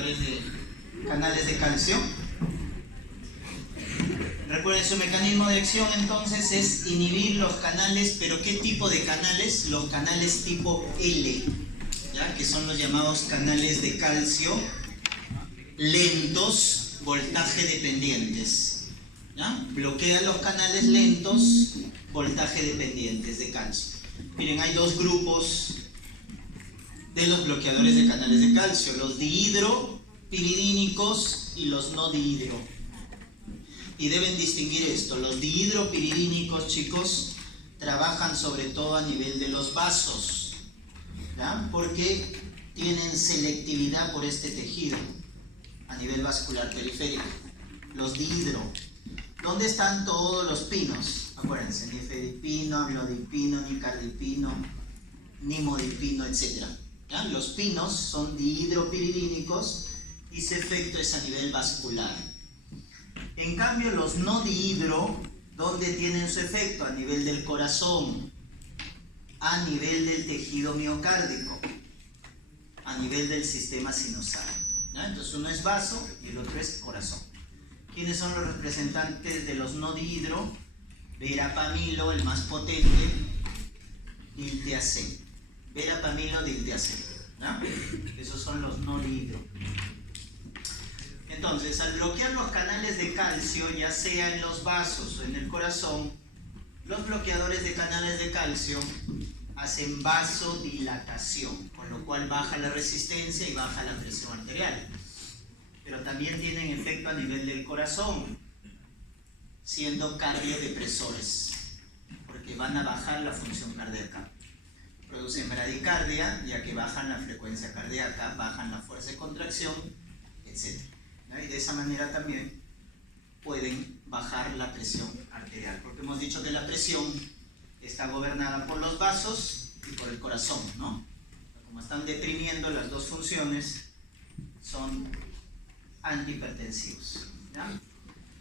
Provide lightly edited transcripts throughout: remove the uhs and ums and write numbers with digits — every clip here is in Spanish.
bloqueadores de canales de calcio. Recuerden, su mecanismo de acción entonces es inhibir los canales, pero ¿qué tipo de canales? Los canales tipo L, ¿ya? Que son los llamados canales de calcio lentos, voltaje dependientes, ¿ya? Bloquea los canales lentos, voltaje dependientes de calcio. Miren, hay dos grupos de los bloqueadores de canales de calcio: los dihidropiridínicos y los no dihidro. Y deben distinguir esto: los dihidropiridínicos, chicos, trabajan sobre todo a nivel de los vasos, ¿ya? Porque tienen selectividad por este tejido a nivel vascular periférico. Los dihidro. ¿Dónde están todos los pinos? Acuérdense: nifedipino, amlodipino, nicardipino, nimodipino, etc. ¿Ya? Los pinos son dihidropiridínicos y su efecto es a nivel vascular. En cambio, los no dihidro, ¿dónde tienen su efecto? A nivel del corazón, a nivel del tejido miocárdico, a nivel del sistema sinusal, ¿ya? Entonces uno es vaso y el otro es corazón. ¿Quiénes son los representantes de los no dihidro? Verapamilo, el más potente, diltiazem. Verapamilo, diltiazem, ¿ya? Esos son los no dihidro. Entonces, al bloquear los canales de calcio, ya sea en los vasos o en el corazón, los bloqueadores de canales de calcio hacen vasodilatación, con lo cual baja la resistencia y baja la presión arterial. Pero también tienen efecto a nivel del corazón, siendo cardiodepresores, porque van a bajar la función cardíaca. Producen bradicardia, ya que bajan la frecuencia cardíaca, bajan la fuerza de contracción, etc. Y de esa manera también pueden bajar la presión arterial, porque hemos dicho que la presión está gobernada por los vasos y por el corazón, ¿no? Como están deprimiendo las dos funciones, son antihipertensivos, ¿ya?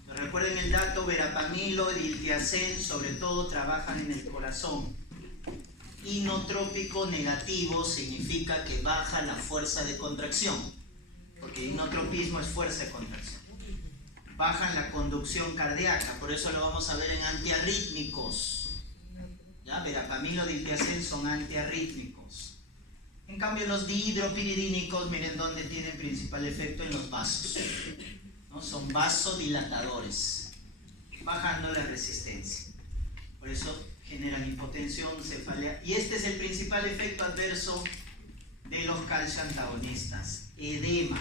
Pero recuerden el dato: verapamilo, diltiazem, sobre todo trabajan en el corazón. Inotrópico negativo significa que baja la fuerza de contracción, porque inotropismo es fuerza de contracción. Bajan la conducción cardíaca, por eso lo vamos a ver en antiarrítmicos, ¿ya? Verapamilo, diltiazem son antiarrítmicos. En cambio, los dihidropiridínicos, miren dónde tienen principal efecto: en los vasos, ¿no? Son vasodilatadores, bajando la resistencia. Por eso generan hipotensión, cefalea. Y este es el principal efecto adverso de los calcio antagonistas: edema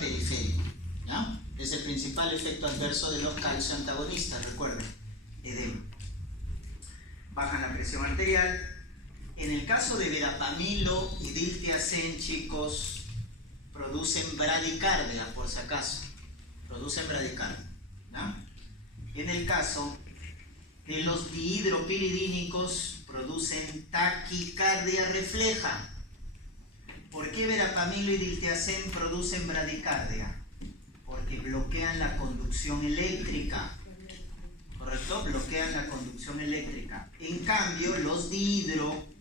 periférico, ¿ya? Es el principal efecto adverso de los calcio antagonistas, recuerden, edema. Bajan la presión arterial. En el caso de verapamilo y diltiazem, chicos, producen bradicardia, por si acaso. Producen bradicardia, ¿ya? En el caso de los dihidropiridínicos, producen taquicardia refleja. ¿Por qué verapamilo y diltiazem producen bradicardia? Porque bloquean la conducción eléctrica, ¿correcto? Bloquean la conducción eléctrica. En cambio, los dihidro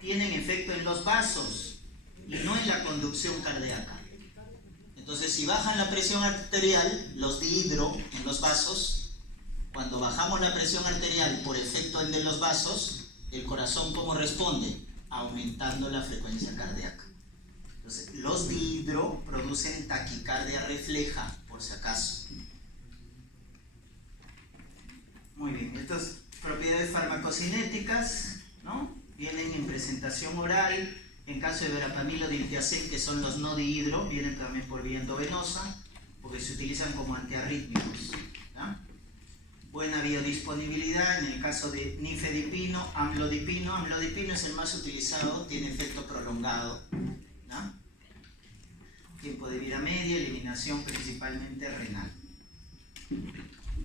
tienen efecto en los vasos y no en la conducción cardíaca. Entonces, si bajan la presión arterial, los dihidro en los vasos, cuando bajamos la presión arterial por efecto de los vasos, el corazón, ¿cómo responde? Aumentando la frecuencia cardíaca. Entonces, los dihidro producen taquicardia refleja, por si acaso. Muy bien, estas propiedades farmacocinéticas, ¿no? Vienen en presentación oral. En caso de verapamilo, diltiazem, que son los no dihidro, vienen también por vía endovenosa, porque se utilizan como antiarrítmicos, ¿ya? Buena biodisponibilidad. En el caso de nifedipino, amlodipino es el más utilizado, tiene efecto prolongado, ¿no? Tiempo de vida media, eliminación principalmente renal.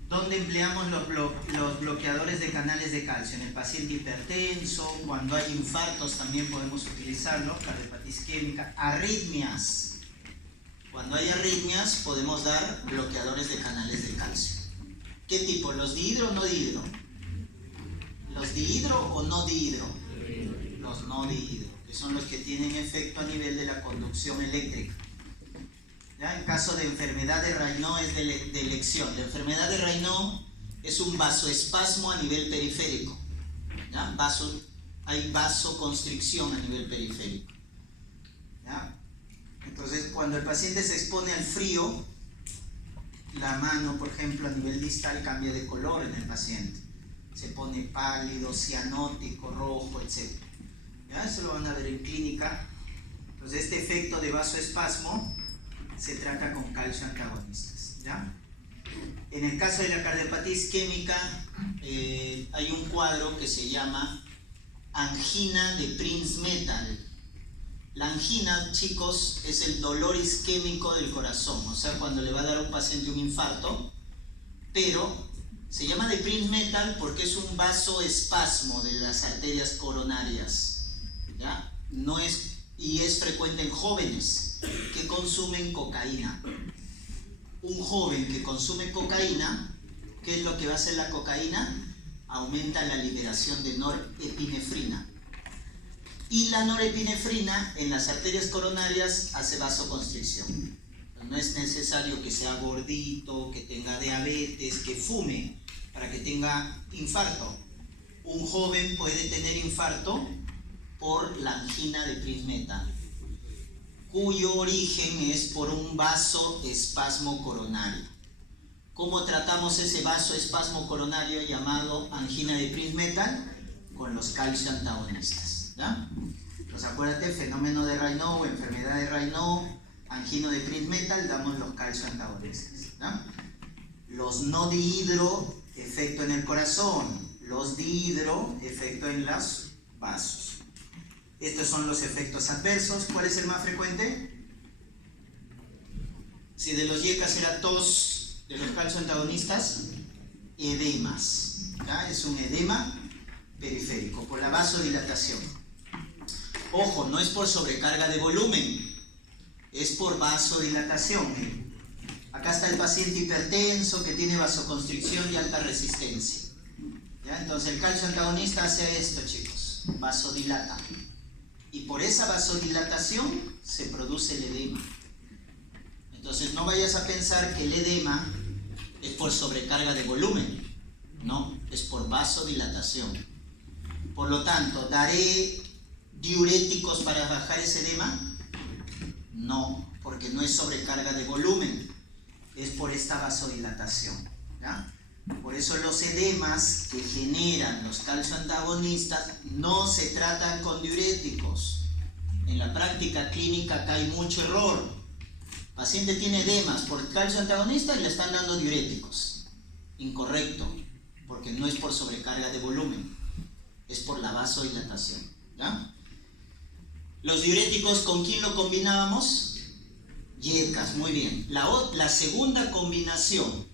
¿Dónde empleamos los bloqueadores de canales de calcio? En el paciente hipertenso, cuando hay infartos también podemos utilizarlo, cardiopatía isquémica, arritmias. Cuando hay arritmias podemos dar bloqueadores de canales de calcio. ¿Qué tipo? ¿Los dihidro o no dihidro? ¿Los dihidro o no dihidro? Los no dihidro, que que son los que tienen efecto a nivel de la conducción eléctrica. ¿Ya? En caso de enfermedad de Raynaud es de elección. La enfermedad de Raynaud es un vasoespasmo a nivel periférico. ¿Ya? Hay vasoconstricción a nivel periférico. ¿Ya? Entonces, cuando el paciente se expone al frío, la mano, por ejemplo, a nivel distal cambia de color en el paciente. Se pone pálido, cianótico, rojo, etc. ¿Ya? Eso lo van a ver en clínica. Entonces, este efecto de vasoespasmo se trata con calcio antagonistas. ¿Ya? En el caso de la cardiopatía isquémica, hay un cuadro que se llama angina de Prinzmetal. La angina, chicos, es el dolor isquémico del corazón, o sea, cuando le va a dar a un paciente un infarto, pero se llama de Prinzmetal porque es un vasoespasmo de las arterias coronarias, ¿ya? Y es frecuente en jóvenes que consumen cocaína. Un joven que consume cocaína, ¿qué es lo que va a hacer la cocaína? Aumenta la liberación de norepinefrina. Y la norepinefrina en las arterias coronarias hace vasoconstricción. No es necesario que sea gordito, que tenga diabetes, que fume para que tenga infarto. Un joven puede tener infarto por la angina de Prinzmetal, cuyo origen es por un vasoespasmo coronario. ¿Cómo tratamos ese vasoespasmo coronario llamado angina de Prinzmetal? Con los calcio antagonistas. ¿Ya? Pues acuérdate, fenómeno de Raynaud o enfermedad de Raynaud, angino de Prinzmetal, damos los calcio antagonistas. ¿Ya? Los no dihidro, efecto en el corazón. Los dihidro, efecto en los vasos. Estos son los efectos adversos. ¿Cuál es el más frecuente? Si de los YECAS era tos, de los calcio antagonistas, edemas. ¿Ya? Es un edema periférico por la vasodilatación. Ojo, no es por sobrecarga de volumen, es por vasodilatación. Acá está el paciente hipertenso que tiene vasoconstricción y alta resistencia. ¿Ya? Entonces el calcio antagonista hace esto, chicos, vasodilata. Y por esa vasodilatación se produce el edema. Entonces no vayas a pensar que el edema es por sobrecarga de volumen. No, es por vasodilatación. Por lo tanto, ¿daré diuréticos para bajar ese edema? No, porque no es sobrecarga de volumen, es por esta vasodilatación. ¿Ya? Por eso los edemas que generan los calcio antagonistas no se tratan con diuréticos. En la práctica clínica acá hay mucho error. El paciente tiene edemas por calcio antagonista y le están dando diuréticos. Incorrecto, porque no es por sobrecarga de volumen, es por la vasodilatación. ¿Ya? Los diuréticos, ¿con quién lo combinábamos? YECAS, muy bien. La segunda combinación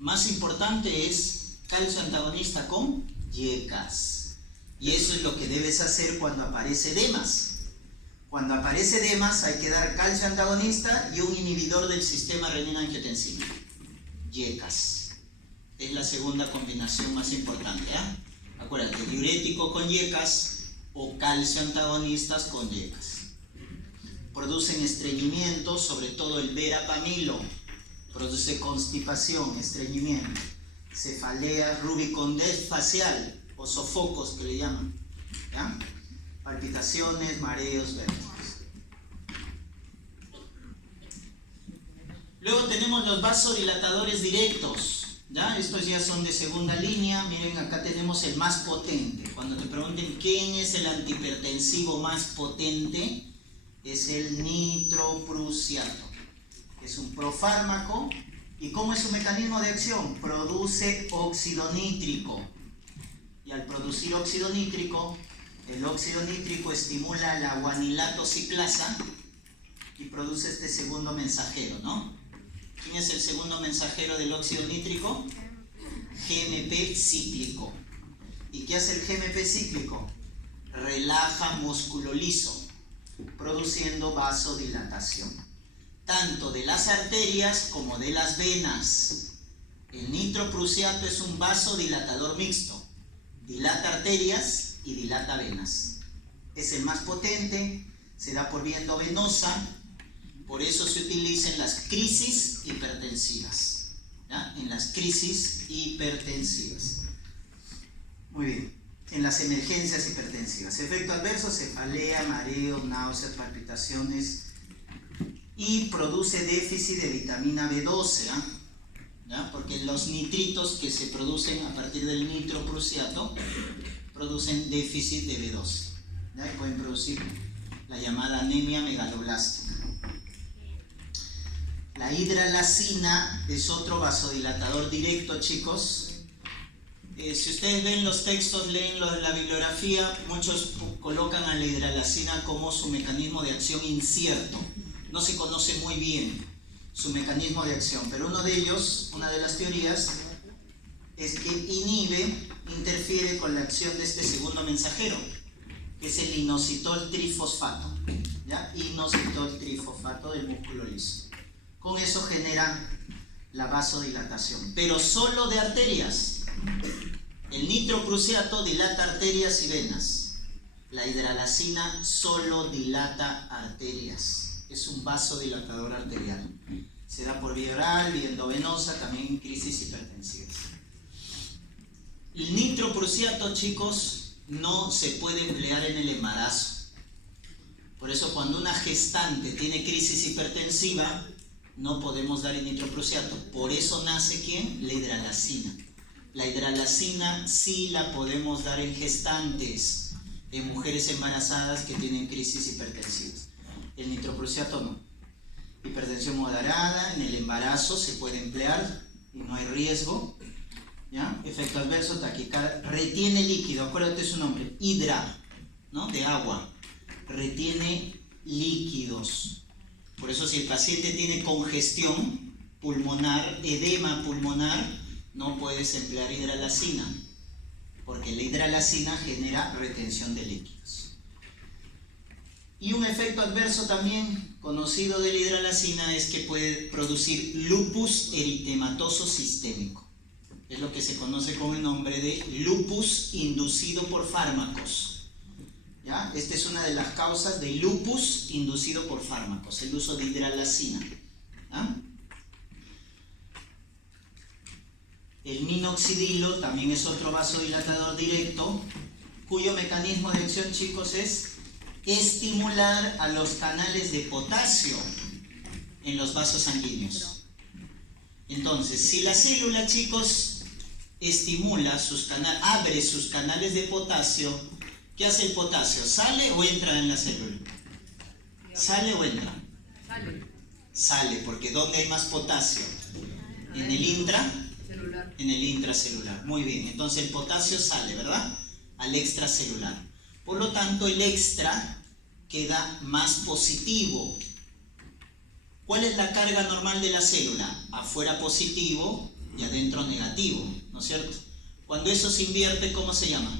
más importante es calcio antagonista con YECAS. Y eso es lo que debes hacer cuando aparece edemas. Cuando aparece edemas hay que dar calcio antagonista y un inhibidor del sistema renina-angiotensina. YECAS. Es la segunda combinación más importante. ¿Eh? Acuérdate, diurético con YECAS o calcio antagonistas con YECAS. Producen estreñimiento, sobre todo el verapamilo. Produce constipación, estreñimiento, cefalea, rubicondez facial o sofocos que le llaman. ¿Ya? Palpitaciones, mareos, vértigos. Luego tenemos los vasodilatadores directos. ¿Ya? Estos ya son de segunda línea. Miren, acá tenemos el más potente. Cuando te pregunten quién es el antihipertensivo más potente, es el nitroprusiato. Es un profármaco. ¿Y cómo es su mecanismo de acción? Produce óxido nítrico. Y al producir óxido nítrico, el óxido nítrico estimula la guanilato ciclasa y produce este segundo mensajero, ¿no? ¿Quién es el segundo mensajero del óxido nítrico? GMP cíclico. ¿Y qué hace el GMP cíclico? Relaja músculo liso, produciendo vasodilatación, tanto de las arterias como de las venas. El nitroprusiato es un vasodilatador mixto. Dilata arterias y dilata venas. es el más potente, se da por vía endovenosa, por eso se utiliza en las crisis hipertensivas. ¿Ya? En las crisis hipertensivas. Muy bien. En las emergencias hipertensivas. Efecto adverso: cefalea, mareo, náuseas, palpitaciones, y produce déficit de vitamina B12. ¿Ya? Porque los nitritos que se producen a partir del nitroprusiato producen déficit de B12. ¿Ya? Y pueden producir la llamada anemia megaloblástica. La hidralacina es otro vasodilatador directo, chicos. Si ustedes ven los textos, leen la bibliografía, muchos colocan a la hidralacina como su mecanismo de acción incierto. No se conoce muy bien su mecanismo de acción, pero uno de ellos, una de las teorías, es que interfiere con la acción de este segundo mensajero, que es el inositol trifosfato. ¿Ya? Inositol trifosfato del músculo liso. Con eso genera la vasodilatación, pero solo de arterias. El nitroprusiato dilata arterias y venas. La hidralacina solo dilata arterias. Es un vasodilatador arterial. Se da por vía oral, vía endovenosa, también en crisis hipertensivas. El nitroprusiato, chicos, no se puede emplear en el embarazo. Por eso cuando una gestante tiene crisis hipertensiva, no podemos dar el nitroprusiato. Por eso nace ¿quién? La hidralacina. La hidralacina sí la podemos dar en gestantes, en mujeres embarazadas que tienen crisis hipertensivas. El nitroprusiato no. Hipertensión moderada, en el embarazo se puede emplear y no hay riesgo. ¿Ya? Efecto adverso: taquicardia. Retiene líquido, acuérdate su nombre, hidra, ¿no? De agua. Retiene líquidos. Por eso si el paciente tiene congestión pulmonar, edema pulmonar, no puedes emplear hidralacina, porque la hidralacina genera retención de líquidos. Y un efecto adverso también conocido de la hidralacina es que puede producir lupus eritematoso sistémico. Es lo que se conoce con el nombre de lupus inducido por fármacos. ¿Ya? Esta es una de las causas de lupus inducido por fármacos, el uso de hidralacina. ¿Ya? El minoxidilo también es otro vasodilatador directo, cuyo mecanismo de acción, chicos, es estimular a los canales de potasio en los vasos sanguíneos. Entonces, si la célula, chicos, estimula sus canales, abre sus canales de potasio, ¿qué hace el potasio? ¿Sale o entra en la célula? ¿Sale o entra? Sale, porque ¿dónde hay más potasio? ¿En el intracelular? En el intracelular. Muy bien, entonces el potasio sale, ¿verdad? Al extracelular. Por lo tanto, el extra queda más positivo. ¿Cuál es la carga normal de la célula? Afuera positivo y adentro negativo, ¿no es cierto? Cuando eso se invierte, ¿cómo se llama?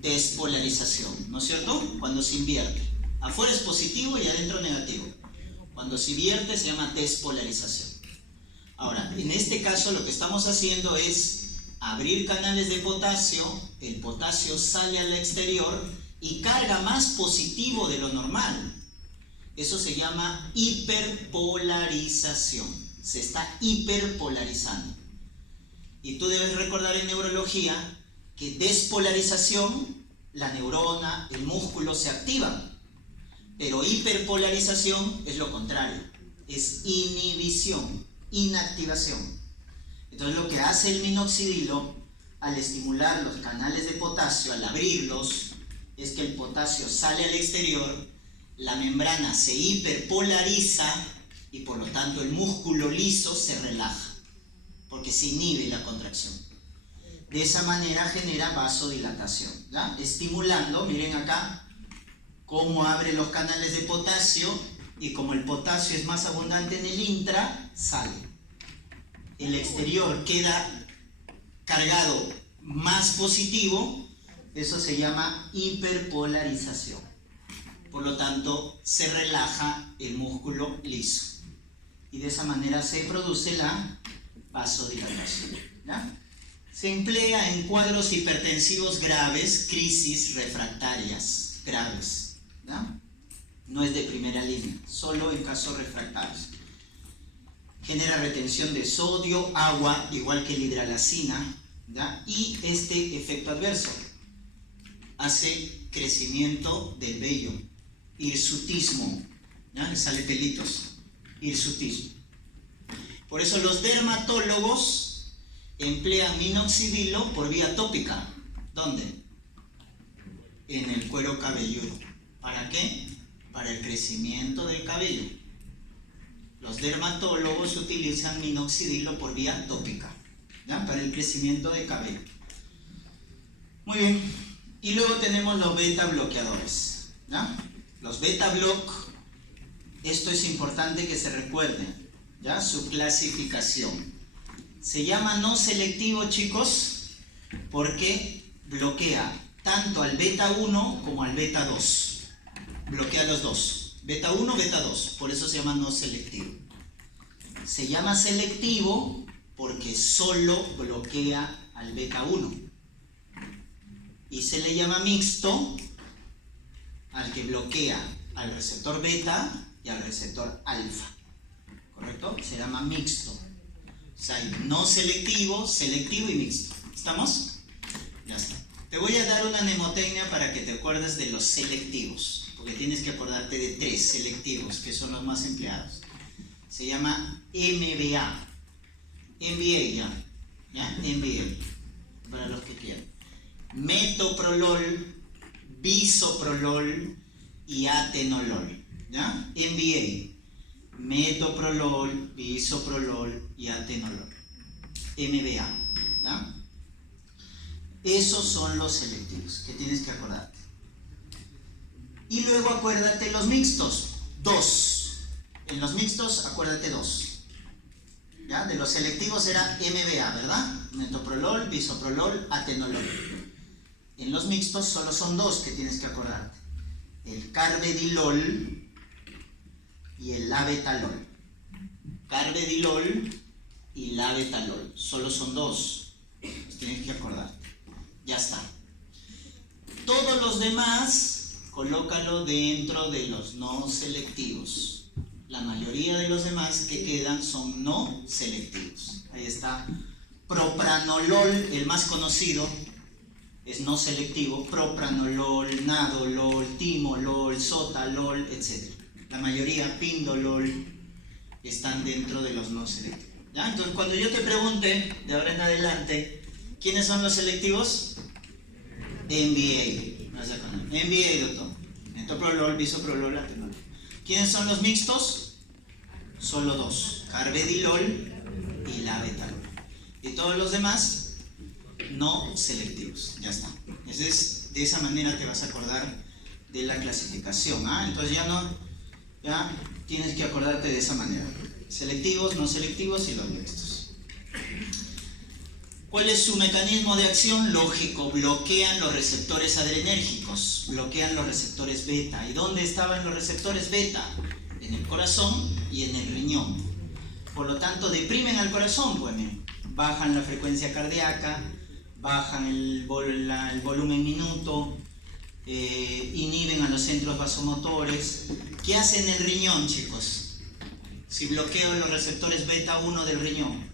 Despolarización, ¿no es cierto? Cuando se invierte. Afuera es positivo y adentro negativo. Cuando se invierte se llama despolarización. Ahora, en este caso lo que estamos haciendo es abrir canales de potasio, el potasio sale al exterior y carga más positivo de lo normal. Eso se llama hiperpolarización. Se está hiperpolarizando. Y tú debes recordar en neurología que despolarización, la neurona, el músculo se activan, pero hiperpolarización es lo contrario, es inhibición, inactivación. Entonces lo que hace el minoxidilo al estimular los canales de potasio, al abrirlos, es que el potasio sale al exterior, la membrana se hiperpolariza y por lo tanto el músculo liso se relaja, porque se inhibe la contracción. De esa manera genera vasodilatación, ¿ya? Estimulando, miren acá, cómo abre los canales de potasio y como el potasio es más abundante en el intra, sale. El exterior queda cargado más positivo, eso se llama hiperpolarización. Por lo tanto, se relaja el músculo liso. Y de esa manera se produce la vasodilatación, ¿ya? Se emplea en cuadros hipertensivos graves, crisis refractarias graves, ¿ya? No es de primera línea, solo en casos refractarios. Genera retención de sodio, agua, igual que la hidralazina, ¿ya? Y este efecto adverso hace crecimiento del vello, hirsutismo, ¿ya? Le sale pelitos, hirsutismo. Por eso los dermatólogos emplean minoxidilo por vía tópica. ¿Dónde? En el cuero cabelludo. ¿Para qué? Para el crecimiento del cabello. Los dermatólogos utilizan minoxidilo por vía tópica, ¿ya? Para el crecimiento del cabello. Muy bien. Y luego tenemos los beta bloqueadores, ¿ya? Los beta block, esto es importante que se recuerden, ¿ya? Su clasificación. Se llama no selectivo, chicos, porque bloquea tanto al beta 1 como al beta 2. Bloquea los dos. Beta 1, beta 2. Por eso se llama no selectivo. Se llama selectivo porque solo bloquea al beta 1. Y se le llama mixto al que bloquea al receptor beta y al receptor alfa. ¿Correcto? Se llama mixto. O sea, hay no selectivo, selectivo y mixto. ¿Estamos? Ya está. Te voy a dar una mnemotecnia para que te acuerdes de los selectivos, porque tienes que acordarte de 3 selectivos, que son los más empleados. Se llama MBA. MBA, ¿ya? MBA, para los que quieran. Metoprolol, bisoprolol y atenolol, ¿ya? MBA. Metoprolol, bisoprolol y atenolol. MBA, ¿ya? Esos son los selectivos que tienes que acordarte. Y luego acuérdate los mixtos, 2. En los mixtos acuérdate 2. ¿Ya? De los selectivos era MBA, ¿verdad? Metoprolol, bisoprolol, atenolol. En los mixtos solo son 2 que tienes que acordarte. El carvedilol y el labetalol. Carvedilol y labetalol. Solo son 2. Los tienes que acordarte. Ya está. Todos los demás, colócalo dentro de los no selectivos. La mayoría de los demás que quedan son no selectivos. Ahí está. Propranolol, el más conocido, es no selectivo. Propranolol, nadolol, timolol, sotalol, etc. La mayoría, pindolol, están dentro de los no selectivos. ¿Ya? Entonces, cuando yo te pregunte, de ahora en adelante, ¿quiénes son los selectivos? MBA. MBA, doctor. Metoprolol, bisoprolol, atenolol. ¿Quiénes son los mixtos? Solo 2. Carvedilol y labetalol. Y todos los demás, no selectivos. Ya está. De esa manera te vas a acordar de la clasificación. Entonces ya tienes que acordarte de esa manera. Selectivos, no selectivos y los mixtos. ¿Cuál es su mecanismo de acción? Lógico, bloquean los receptores adrenérgicos, bloquean los receptores beta. ¿Y dónde estaban los receptores beta? En el corazón y en el riñón. Por lo tanto, deprimen al corazón, pues, bajan la frecuencia cardíaca, bajan el volumen minuto, inhiben a los centros vasomotores. ¿Qué hace en el riñón, chicos? Si bloqueo los receptores beta 1 del riñón,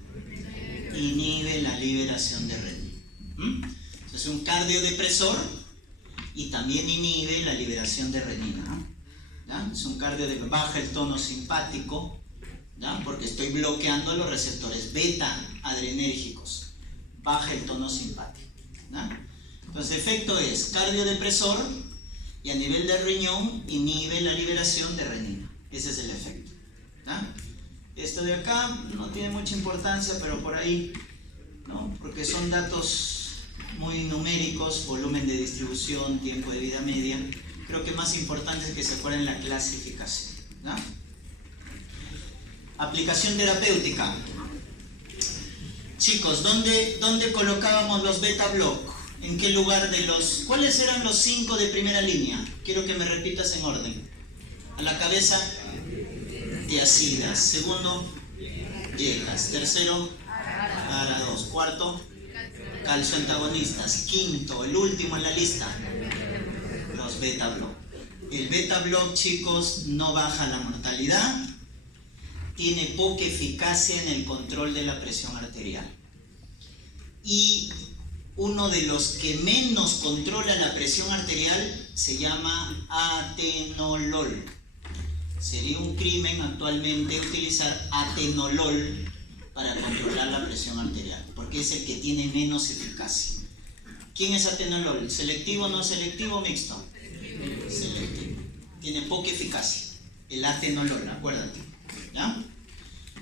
inhibe la liberación de renina. Es un cardiodepresor y también inhibe la liberación de renina. ¿Ya? Es un cardiodepresor, baja el tono simpático, ¿ya? Porque estoy bloqueando los receptores beta adrenérgicos, baja el tono simpático. ¿Ya? Entonces, el efecto es cardiodepresor y a nivel del riñón inhibe la liberación de renina. Ese es el efecto. ¿Ya? Esto de acá no tiene mucha importancia, pero por ahí, ¿no? Porque son datos muy numéricos, volumen de distribución, tiempo de vida media. Creo que más importante es que se acuerden la clasificación, ¿no? Aplicación terapéutica. Chicos, ¿dónde colocábamos los beta block? ¿En qué lugar de los...? ¿Cuáles eran los 5 de primera línea? Quiero que me repitas en orden. A la cabeza, tiacidas. Segundo, yejas. Tercero, ara 2. Cuarto, calcio antagonistas. Quinto, el último en la lista, los beta block. El beta block, chicos, no baja la mortalidad, tiene poca eficacia en el control de la presión arterial. Y uno de los que menos controla la presión arterial se llama atenolol. Sería un crimen actualmente utilizar atenolol para controlar la presión arterial, porque es el que tiene menos eficacia. ¿Quién es atenolol? ¿Selectivo, no selectivo, mixto? Selectivo. Tiene poca eficacia. El atenolol, acuérdate. ¿Ya?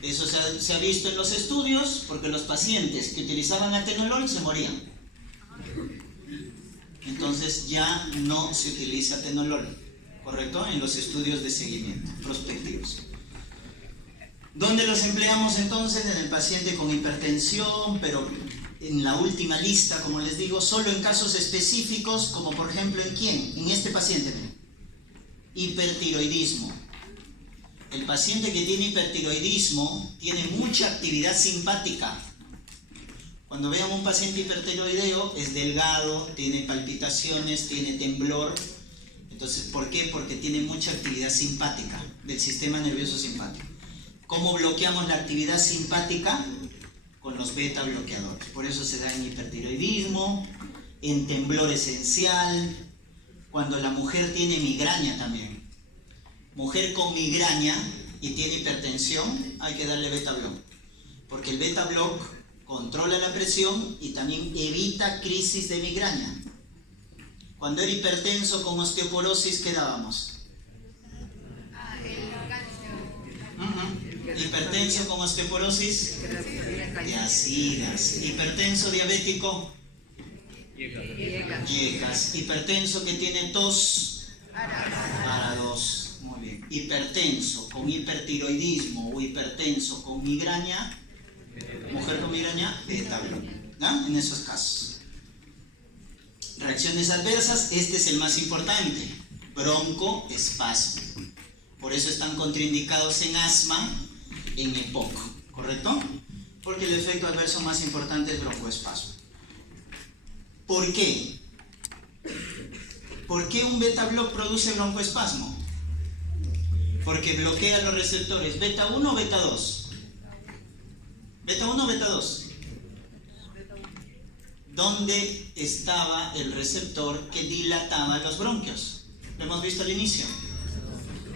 Eso se ha visto en los estudios, porque los pacientes que utilizaban atenolol se morían. Entonces ya no se utiliza atenolol, ¿correcto? En los estudios de seguimiento prospectivos. ¿Dónde los empleamos entonces? En el paciente con hipertensión, pero en la última lista, como les digo, solo en casos específicos, como por ejemplo, ¿en quién? En este paciente. Hipertiroidismo. El paciente que tiene hipertiroidismo tiene mucha actividad simpática. Cuando vean un paciente hipertiroideo, es delgado, tiene palpitaciones, tiene temblor. Entonces, ¿por qué? Porque tiene mucha actividad simpática del sistema nervioso simpático. ¿Cómo bloqueamos la actividad simpática? Con los beta bloqueadores. Por eso se da en hipertiroidismo, en temblor esencial, cuando la mujer tiene migraña también. Mujer con migraña y tiene hipertensión, hay que darle beta block. Porque el beta block controla la presión y también evita crisis de migraña. Cuando era hipertenso con osteoporosis, ¿qué dábamos? Hipertenso con osteoporosis, diacidas. Hipertenso diabético, IECAS. Hipertenso que tiene tos, ARA2. Muy bien. Hipertenso con hipertiroidismo o hipertenso con migraña, mujer con migraña, beta block. ¿Ya? En esos casos. Reacciones adversas, este es el más importante, broncoespasmo. Por eso están contraindicados en asma, en EPOC, ¿correcto? Porque el efecto adverso más importante es broncoespasmo. ¿Por qué? ¿Por qué un beta block produce broncoespasmo? Porque bloquea los receptores beta 1 o beta 2. ¿Beta 1 o beta 2? ¿Dónde estaba el receptor que dilataba los bronquios? Lo hemos visto al inicio.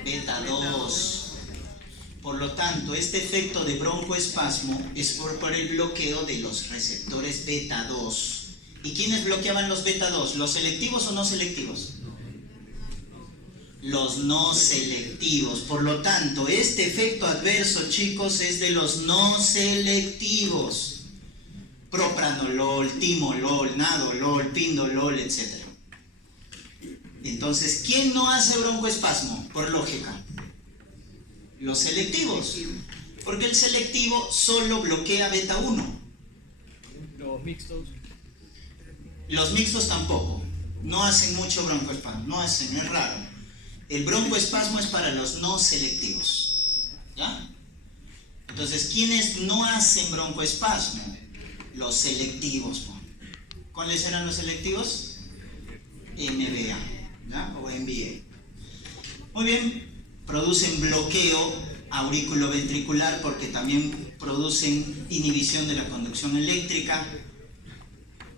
Beta 2. Por lo tanto, este efecto de broncoespasmo es por el bloqueo de los receptores beta 2. ¿Y quiénes bloqueaban los beta 2? ¿Los selectivos o no selectivos? Los no selectivos. Por lo tanto, este efecto adverso, chicos, es de los no selectivos. Propranolol, timolol, nadolol, pindolol, etc. Entonces, ¿quién no hace broncoespasmo? Por lógica. Los selectivos. Porque el selectivo solo bloquea beta 1. Los mixtos. Los mixtos tampoco. No hacen mucho broncoespasmo. No hacen, es raro. El broncoespasmo es para los no selectivos. ¿Ya? Entonces, ¿quiénes no hacen broncoespasmo? Los selectivos. ¿Cuáles eran los selectivos? MBA, ¿ya? O MBA. Muy bien, producen bloqueo auriculoventricular porque también producen inhibición de la conducción eléctrica.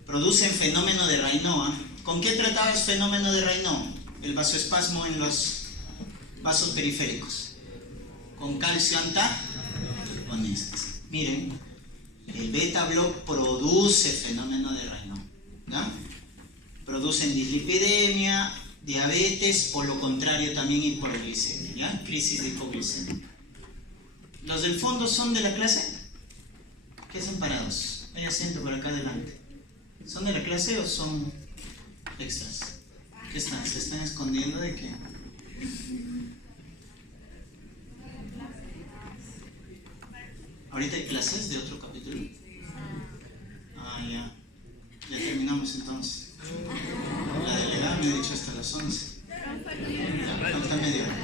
Producen fenómeno de Raynaud. ¿Con qué tratabas fenómeno de Raynaud? El vasoespasmo en los vasos periféricos. Con calcio antagonistas. Miren. El beta block produce fenómeno de Raynaud, ¿ya? Producen dislipidemia, diabetes, o lo contrario también hipoglicemia, ¿ya? Crisis de hipoglicemia. ¿Los del fondo son de la clase? ¿Qué hacen parados? Hay asiento por acá adelante. ¿Son de la clase o son extras? ¿Qué están? ¿Se están escondiendo de qué? ¿Ahorita hay clases de otro capítulo? Ah, ya. Ya terminamos entonces. La delegada me ha dicho hasta las 11. Ya, falta media hora.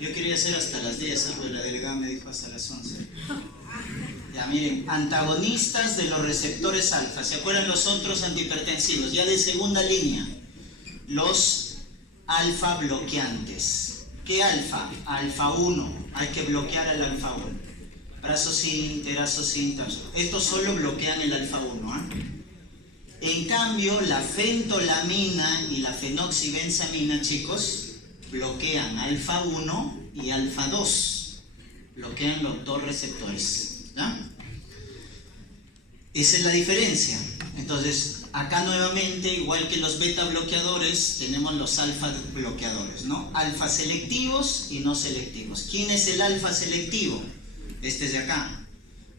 Yo quería hacer hasta las 10, pero la delegada me dijo hasta las 11. Ya miren, antagonistas de los receptores alfa. ¿Se acuerdan los otros antihipertensivos? Ya de segunda línea. Los alfa bloqueantes. ¿Qué alfa? Alfa 1. Hay que bloquear al alfa 1. Prazosin, terazosin, estos solo bloquean el alfa 1. En cambio, la fentolamina y la fenoxibensamina, chicos, bloquean alfa 1 y alfa 2. Bloquean los dos receptores. ¿Ya? Esa es la diferencia. Entonces, acá nuevamente, igual que los beta bloqueadores, tenemos los alfa bloqueadores, ¿no? Alfa selectivos y no selectivos. ¿Quién es el alfa selectivo? Este es de acá.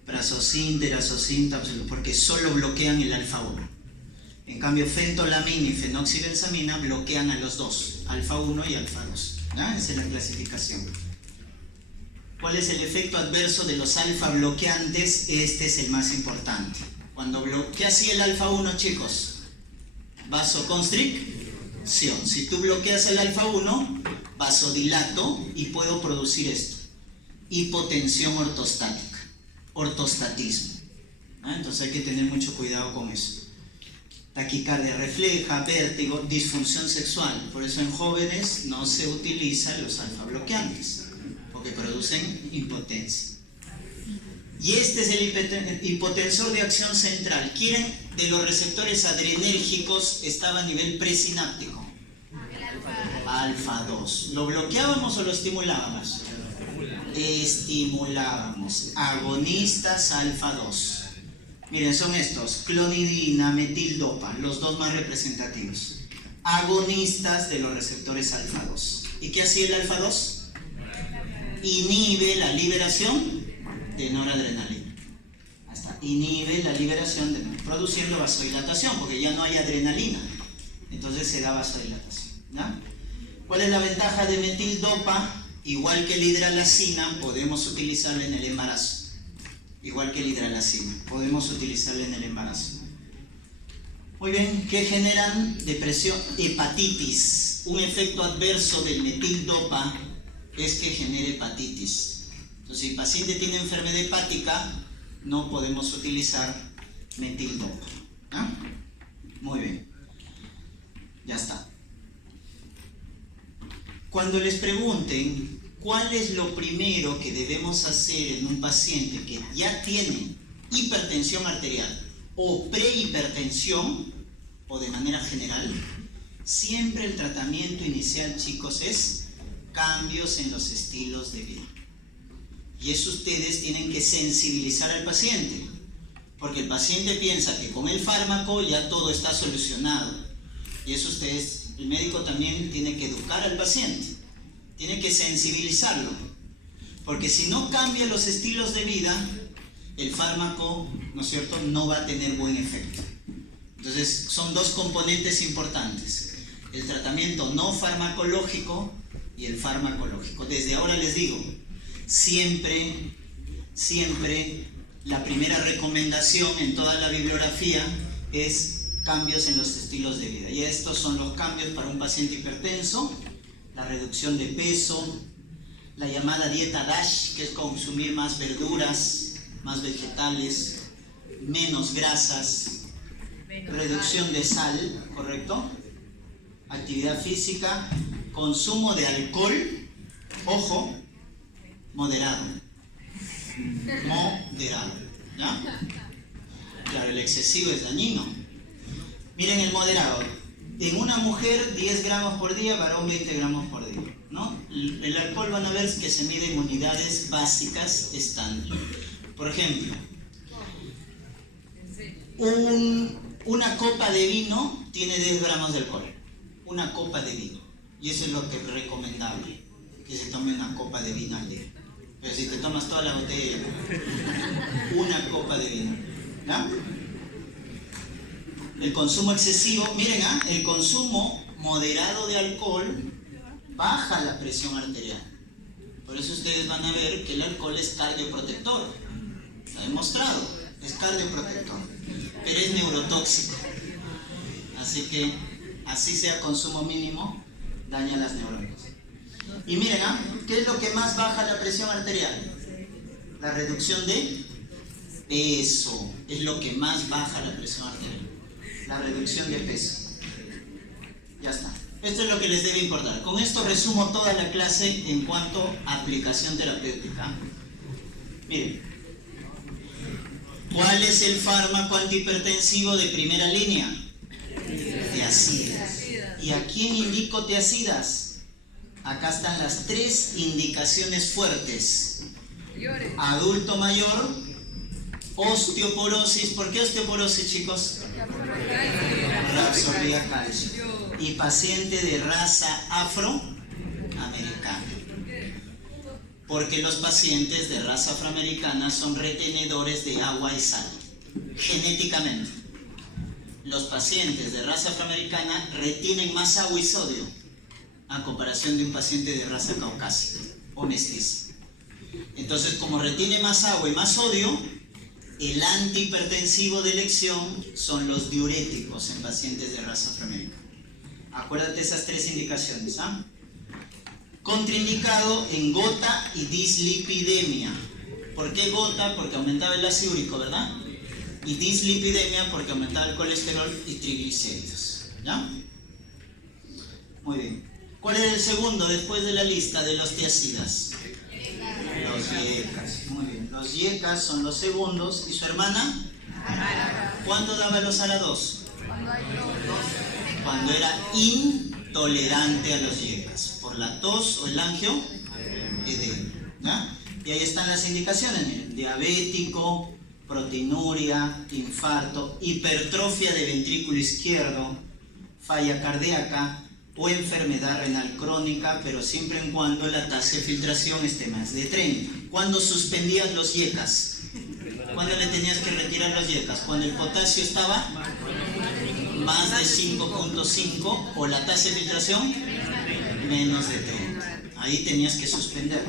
Prazosin, terazosin, porque solo bloquean el alfa 1. En cambio, fentolamina y fenoxibensamina bloquean a los dos, alfa 1 y alfa 2. ¿Ya? Esa es la clasificación. ¿Cuál es el efecto adverso de los alfa bloqueantes? Este es el más importante. ¿Qué hacía el alfa 1, chicos? Vasoconstricción. Si tú bloqueas el alfa 1, vasodilato y puedo producir esto. Hipotensión ortostática. Ortostatismo. Entonces hay que tener mucho cuidado con eso. Taquicardia refleja, vértigo, disfunción sexual. Por eso en jóvenes no se utilizan los alfa bloqueantes, que producen impotencia. Y este es el hipotensor de acción central. ¿Quién de los receptores adrenérgicos estaba a nivel presináptico? Alfa 2. ¿Lo bloqueábamos o lo estimulábamos? Estimulábamos. Agonistas alfa 2. Miren, son estos: clonidina, metildopa, los dos más representativos. Agonistas de los receptores alfa 2. ¿Y qué hacía el alfa 2? Inhibe la liberación de noradrenalina. Hasta inhibe la liberación de produciendo vasodilatación, porque ya no hay adrenalina. Entonces se da vasodilatación. ¿Ya? ¿Cuál es la ventaja de metildopa? Igual que la hidralacina, podemos utilizarla en el embarazo. Igual que la hidralacina, podemos utilizarla en el embarazo. Muy bien, ¿qué generan? Depresión, hepatitis. Un efecto adverso del metildopa es que genere hepatitis. Entonces, si el paciente tiene enfermedad hepática, no podemos utilizar metildopa. ¿Ah? Muy bien. Ya está. Cuando les pregunten cuál es lo primero que debemos hacer en un paciente que ya tiene hipertensión arterial o prehipertensión, o de manera general, siempre el tratamiento inicial, chicos, es cambios en los estilos de vida. Y eso ustedes tienen que sensibilizar al paciente, porque el paciente piensa que con el fármaco ya todo está solucionado. Y eso ustedes, el médico también tiene que educar al paciente, tiene que sensibilizarlo, porque si no cambia los estilos de vida, el fármaco, ¿no es cierto?, no va a tener buen efecto. Entonces son dos componentes importantes: el tratamiento no farmacológico y el farmacológico. Desde ahora les digo, siempre la primera recomendación en toda la bibliografía es cambios en los estilos de vida. Y estos son los cambios para un paciente hipertenso: la reducción de peso, la llamada dieta DASH, que es consumir más verduras, más vegetales, menos grasas, reducción de sal, ¿correcto? Actividad física, consumo de alcohol, ojo, moderado. Moderado, ¿ya? Claro, el excesivo es dañino. Miren el moderado. En una mujer 10 gramos por día, varón 20 gramos por día, ¿no? El alcohol van a ver que se mide en unidades básicas estándar. Por ejemplo, una copa de vino tiene 10 gramos de alcohol. Una copa de vino. Y eso es lo que es recomendable, que se tome una copa de vino al día. Pero si te tomas toda la botella, una copa de vino, ¿ya? El consumo excesivo, miren, el consumo moderado de alcohol baja la presión arterial. Por eso ustedes van a ver que el alcohol es cardioprotector. Está demostrado, es cardioprotector, pero es neurotóxico. Así que, así sea consumo mínimo, daña las neuronas. Y miren, ¿qué es lo que más baja la presión arterial? La reducción de Peso es lo que más baja la presión arterial. La reducción de peso. Ya está. Esto es lo que les debe importar. Con esto resumo toda la clase en cuanto a aplicación terapéutica. Miren. ¿Cuál es el fármaco antihipertensivo de primera línea? Tiazidas. ¿Y a quién indico tiazidas? Acá están las 3 indicaciones fuertes. Adulto mayor, osteoporosis. ¿Por qué osteoporosis, chicos? Reabsorbía calcio. Y paciente de raza afroamericana. Porque los pacientes de raza afroamericana son retenedores de agua y sal. Genéticamente. Los pacientes de raza afroamericana retienen más agua y sodio a comparación de un paciente de raza caucásica o mestiza. Entonces, como retiene más agua y más sodio, el antihipertensivo de elección son los diuréticos en pacientes de raza afroamericana. Acuérdate esas 3 indicaciones, ¿ah? Contraindicado en gota y dislipidemia. ¿Por qué gota? Porque aumentaba el ácido úrico, ¿verdad? Y dislipidemia porque aumentaba el colesterol y triglicéridos. ¿Ya? Muy bien. ¿Cuál es el segundo después de la lista de los tiazidas? Los yecas. Muy bien. Los yecas son los segundos. ¿Y su hermana? ¿Cuándo daba los ARA2? Cuando era intolerante a los yecas, por la tos o el angioedema. ¿Ya? Y ahí están las indicaciones, miren, diabético, proteinuria, infarto, hipertrofia de ventrículo izquierdo, falla cardíaca o enfermedad renal crónica, pero siempre en cuando la tasa de filtración esté más de 30. ¿Cuándo suspendías los yecas? ¿Cuándo le tenías que retirar los yecas? Cuando el potasio estaba más de 5.5 o la tasa de filtración menos de 30. Ahí tenías que suspender.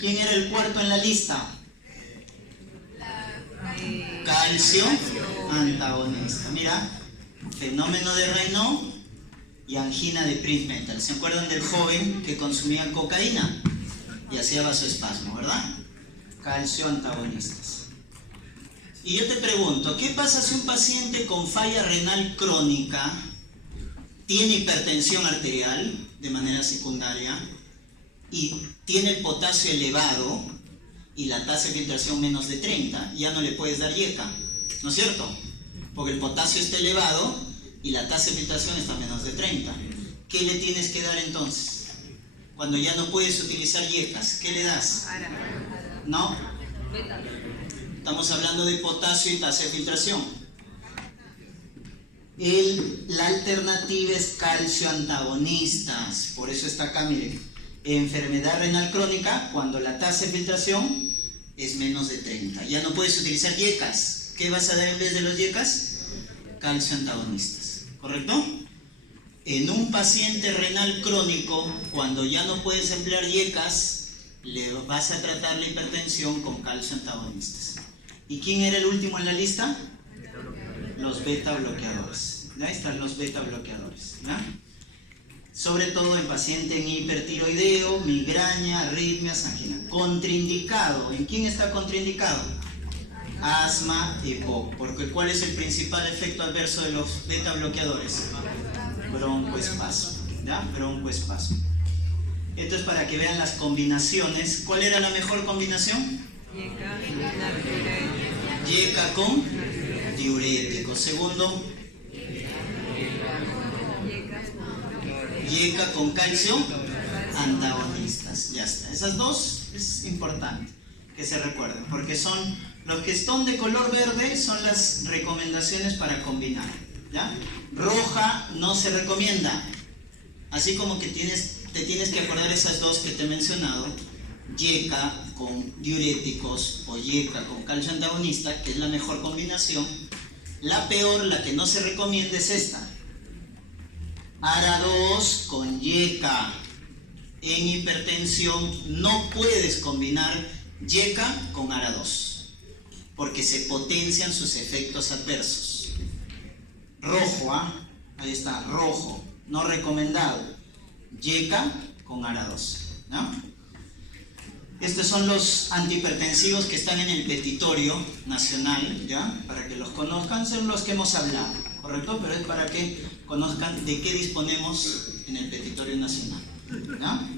¿Quién era el cuarto en la lista? Calcio antagonista. Mira, fenómeno de Raynaud y angina de Prinzmetal. ¿Se acuerdan del joven que consumía cocaína y hacía vasoespasmo, verdad? Calcio antagonistas. Y yo te pregunto, ¿qué pasa si un paciente con falla renal crónica tiene hipertensión arterial de manera secundaria y tiene el potasio elevado y la tasa de filtración menos de 30? Ya no le puedes dar yeca, ¿no es cierto? Porque el potasio está elevado y la tasa de filtración está menos de 30. ¿Qué le tienes que dar entonces? Cuando ya no puedes utilizar yecas, ¿qué le das? ¿No? Estamos hablando de potasio y tasa de filtración. La alternativa es calcio antagonistas. Por eso está acá, miren. Enfermedad renal crónica, cuando la tasa de filtración es menos de 30. Ya no puedes utilizar yecas. ¿Qué vas a dar en vez de los yecas? Calcio antagonistas. ¿Correcto? En un paciente renal crónico, cuando ya no puedes emplear yecas, le vas a tratar la hipertensión con calcio antagonistas. ¿Y quién era el último en la lista? Los beta bloqueadores. Ahí están los beta bloqueadores. ¿Ya? Sobre todo en paciente en hipertiroideo, migraña, arritmias, angina. Contraindicado. ¿En quién está contraindicado? Asma, EPOC. Porque ¿cuál es el principal efecto adverso de los beta bloqueadores? Broncoespasmo. ¿Ya? Broncoespasmo. Esto es para que vean las combinaciones. ¿Cuál era la mejor combinación? Yeca con diurético. Segundo, yeca con calcio antagonistas. Ya está. Esas dos es importante que se recuerden, porque son los que están de color verde, son las recomendaciones para combinar. ¿Ya? Roja no se recomienda. Así como que te tienes que acordar esas dos que te he mencionado. Yeca con diuréticos o yeca con calcio antagonista, que es la mejor combinación. La peor, la que no se recomienda, es esta. ARA2 con yeca. En hipertensión no puedes combinar yeca con ARA2, porque se potencian sus efectos adversos. Rojo, ahí está, rojo, no recomendado. Yeca con ARA2, ¿no? Estos son los antihipertensivos que están en el petitorio nacional, ¿ya? Para que los conozcan, son los que hemos hablado, ¿correcto? Pero es para que conozcan de qué disponemos en el petitorio nacional, ¿ya?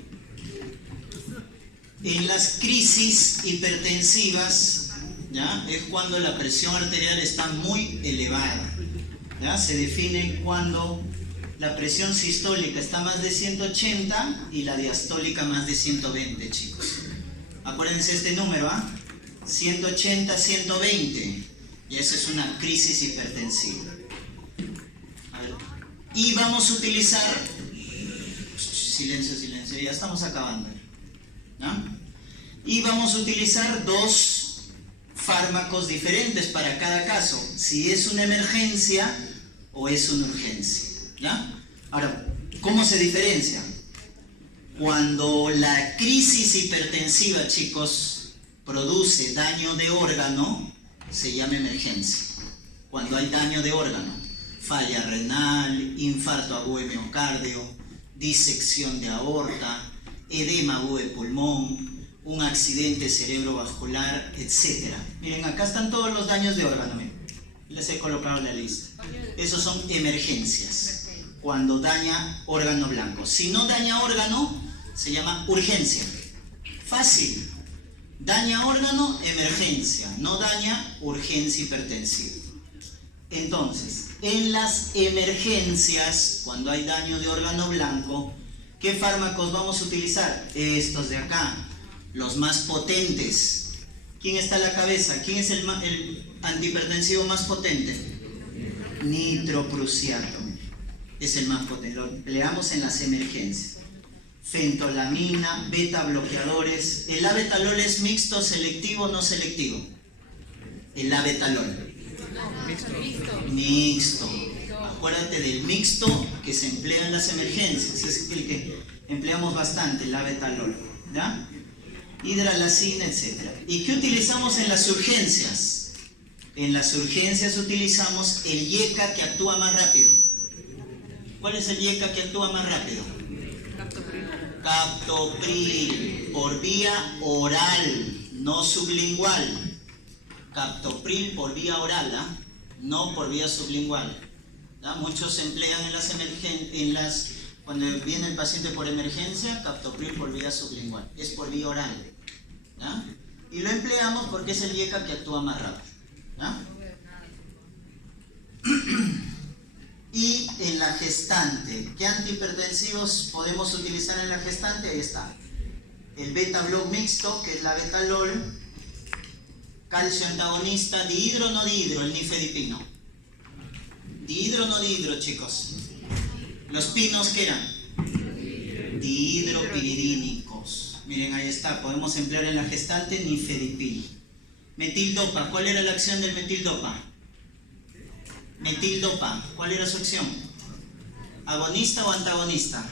En las crisis hipertensivas, ¿ya? Es cuando la presión arterial está muy elevada, ¿ya? Se define cuando la presión sistólica está más de 180 y la diastólica más de 120, chicos. Acuérdense este número, 180, 120. Y esa es una crisis hipertensiva. A ver. Y vamos a utilizar... Silencio, silencio, ya estamos acabando. ¿No? Y vamos a utilizar dos fármacos diferentes para cada caso. Si es una emergencia o es una urgencia. ¿Ya? Ahora, ¿cómo se diferencia? Cuando la crisis hipertensiva, chicos, produce daño de órgano, se llama emergencia. Cuando hay daño de órgano, falla renal, infarto agudo de miocardio, disección de aorta, edema agudo de pulmón, un accidente cerebrovascular, etc. Miren, acá están todos los daños de órgano. Miren. Les he colocado la lista. Esos son emergencias. Cuando daña órgano blanco. Si no daña órgano, se llama urgencia. Fácil. Daña órgano, emergencia. No daña, urgencia hipertensiva. Entonces, en las emergencias, cuando hay daño de órgano blanco, ¿qué fármacos vamos a utilizar? Estos de acá, los más potentes. ¿Quién está a la cabeza? ¿Quién es el antihipertensivo más potente? Nitroprusiato. Es el más potente. Lo empleamos en las emergencias. Fentolamina, beta bloqueadores. ¿El abetalol es mixto, selectivo o no selectivo? El abetalol. Mixto. Acuérdate del mixto que se emplea en las emergencias. Es el que empleamos bastante, el abetalol. ¿Ya? Hidralacina, etc. ¿Y qué utilizamos en las urgencias? En las urgencias utilizamos el YECA que actúa más rápido. ¿Cuál es el YECA que actúa más rápido? Captopril, por vía oral, no sublingual. Captopril por vía oral, no por vía sublingual. ¿Ya? Muchos se emplean en las emergencias, cuando viene el paciente por emergencia, captopril por vía sublingual, es por vía oral. ¿Ya? Y lo empleamos porque es el YECA que actúa más rápido. ¿Ya? Y en la gestante, ¿qué antihipertensivos podemos utilizar en la gestante? Ahí está. El beta-block mixto, que es la betalol, calcio antagonista, dihidro o no dihidro, el nifedipino. Dihidro o no dihidro, chicos. Los pinos, ¿qué eran? Dihidropiridínicos. Miren, ahí está, podemos emplear en la gestante nifedipino. Metildopa, ¿cuál era la acción del metildopa? Metildopa, ¿cuál era su acción? ¿Agonista o antagonista?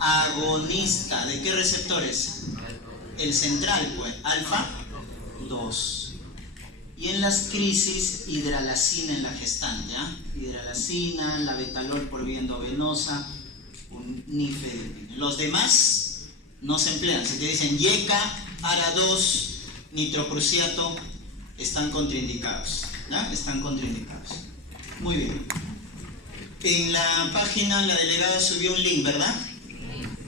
Agonista. ¿De qué receptores? El central, pues, alfa 2. Y en las crisis, hidralacina en la gestante, hidralacina, la betalol por vía endovenosa, un nifedipino. Los demás no se emplean. Si te dicen YECA, ARA2, nitroprusiato, están contraindicados. ¿Ya? Están contraindicados. Muy bien. En la página la delegada subió un link, ¿verdad?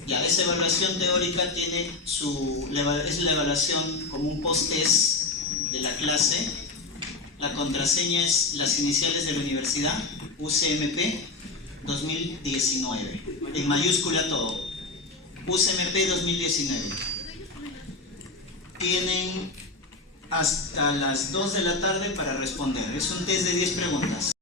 Ya, esa evaluación teórica tiene es la evaluación como un post-test de la clase. La contraseña es las iniciales de la universidad, UCMP 2019. En mayúscula todo. UCMP 2019. Tienen hasta las 2 de la tarde para responder. Es un test de 10 preguntas.